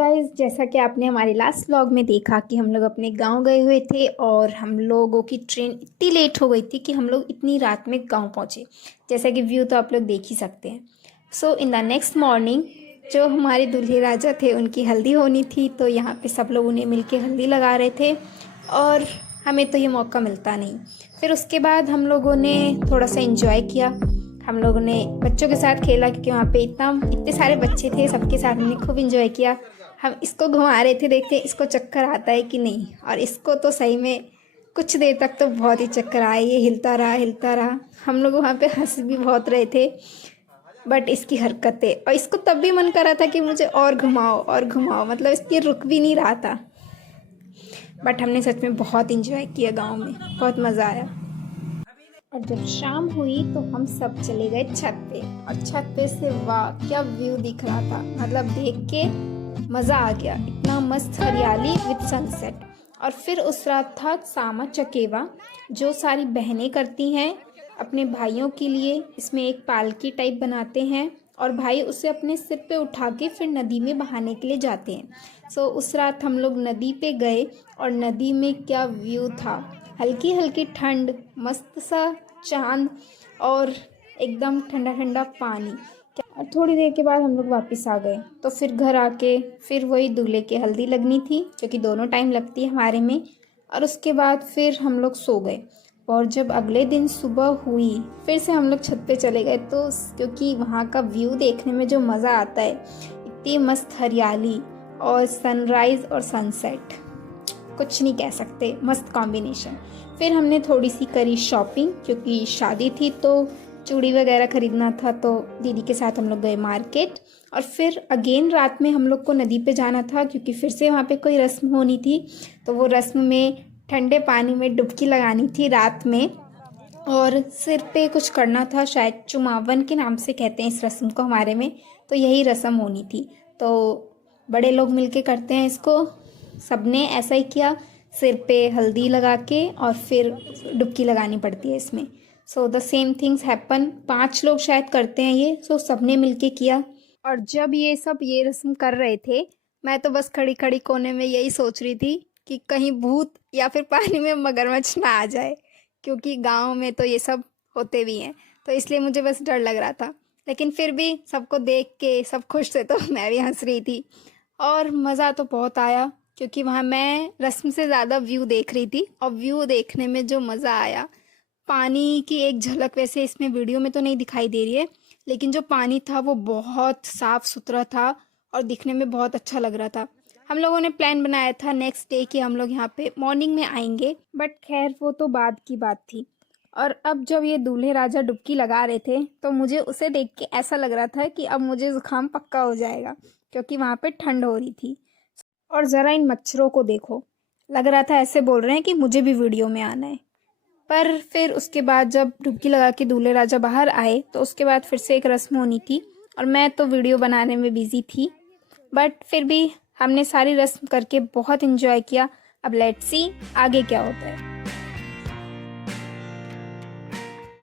Guys, जैसा कि आपने हमारे लास्ट व्लॉग में देखा कि हम लोग अपने गांव गए हुए थे और हम लोगों की ट्रेन इतनी लेट हो गई थी कि हम लोग इतनी रात में गांव पहुंचे। जैसा कि व्यू तो आप लोग देख ही सकते हैं। सो इन द नेक्स्ट मॉर्निंग जो हमारे दूल्हे राजा थे उनकी हल्दी होनी थी, तो यहाँ पे सब लोग उन्हें मिल के हल्दी लगा रहे थे और हमें तो ये मौका मिलता नहीं। फिर उसके बाद हम लोगों ने थोड़ा सा इंजॉय किया। हम लोगों ने बच्चों के साथ खेला क्योंकि वहाँ पे इतने सारे बच्चे थे, सबके साथ हमने खूब इंजॉय किया। हम इसको घुमा रहे थे, देखते इसको चक्कर आता है कि नहीं, और इसको तो सही में कुछ देर तक तो बहुत ही चक्कर आया, ये हिलता रहा हिलता रहा। हम लोग वहाँ पे हंस भी बहुत रहे थे बट इसकी हरकतें, और इसको तब भी मन कर रहा था कि मुझे और घुमाओ, मतलब इसकी रुक भी नहीं रहा था। बट हमने सच में बहुत इंजॉय किया, गाँव में बहुत मज़ा आया। और जब शाम हुई तो हम सब चले गए छत पे, और छत पे से वाह क्या व्यू दिख रहा था, मतलब देख के मज़ा आ गया। इतना मस्त हरियाली विद सनसेट। और फिर उस रात था सामा चकेवा, जो सारी बहनें करती हैं अपने भाइयों के लिए। इसमें एक पालकी टाइप बनाते हैं और भाई उसे अपने सिर पे उठा के फिर नदी में बहाने के लिए जाते हैं। सो उस रात हम लोग नदी पे गए और नदी में क्या व्यू था, हल्की हल्की ठंड, मस्त सा चांद और एकदम ठंडा ठंडा पानी। और थोड़ी देर के बाद हम लोग वापस आ गए। तो फिर घर आके फिर वही दूल्हे की हल्दी लगनी थी, क्योंकि दोनों टाइम लगती है हमारे में। और उसके बाद फिर हम लोग सो गए। और जब अगले दिन सुबह हुई फिर से हम लोग छत पे चले गए, तो क्योंकि वहाँ का व्यू देखने में जो मज़ा आता है, इतनी मस्त हरियाली और सनराइज़ और सनसेट, कुछ नहीं कह सकते, मस्त कॉम्बिनेशन। फिर हमने थोड़ी सी करी शॉपिंग, क्योंकि शादी थी तो चूड़ी वगैरह ख़रीदना था, तो दीदी के साथ हम लोग गए मार्केट। और फिर अगेन रात में हम लोग को नदी पे जाना था, क्योंकि फिर से वहाँ पे कोई रस्म होनी थी। तो वो रस्म में ठंडे पानी में डुबकी लगानी थी रात में, और सिर पे कुछ करना था, शायद चुमावन के नाम से कहते हैं इस रस्म को हमारे में। तो यही रस्म होनी थी, तो बड़े लोग मिलके करते हैं इसको। सबने ऐसा ही किया, सिर पे हल्दी लगा के और फिर डुबकी लगानी पड़ती है इसमें। So the same things happen, 5 लोग शायद करते हैं ये। सो सबने मिलके किया। और जब ये रस्म कर रहे थे, मैं तो बस खड़ी खड़ी कोने में यही सोच रही थी कि कहीं भूत या फिर पानी में मगरमच्छ ना आ जाए, क्योंकि गांव में तो ये सब होते भी हैं, तो इसलिए मुझे बस डर लग रहा था। लेकिन फिर भी सबको देख के सब खुश थे तो मैं भी हंस रही थी। और मज़ा तो बहुत आया, क्योंकि वहाँ मैं रस्म से ज़्यादा व्यू देख रही थी, और व्यू देखने में जो मज़ा आया, पानी की एक झलक वैसे इसमें वीडियो में तो नहीं दिखाई दे रही है, लेकिन जो पानी था वो बहुत साफ़ सुथरा था और दिखने में बहुत अच्छा लग रहा था। हम लोगों ने प्लान बनाया था नेक्स्ट डे कि हम लोग यहाँ पे मॉर्निंग में आएंगे, बट खैर वो तो बाद की बात थी। और अब जब ये दूल्हे राजा डुबकी लगा रहे थे, तो मुझे उसे देख के ऐसा लग रहा था कि अब मुझे ज़ुकाम पक्का हो जाएगा, क्योंकि वहाँ पे ठंड हो रही थी। और ज़रा इन मच्छरों को देखो, लग रहा था ऐसे बोल रहे हैं कि मुझे भी वीडियो में आना है। पर फिर उसके बाद जब डुबकी लगा के दूल्हे राजा बाहर आए, तो उसके बाद फिर से एक रस्म होनी थी, और मैं तो वीडियो बनाने में बिज़ी थी। बट फिर भी हमने सारी रस्म करके बहुत इन्जॉय किया। अब लेट्स सी आगे क्या होता है।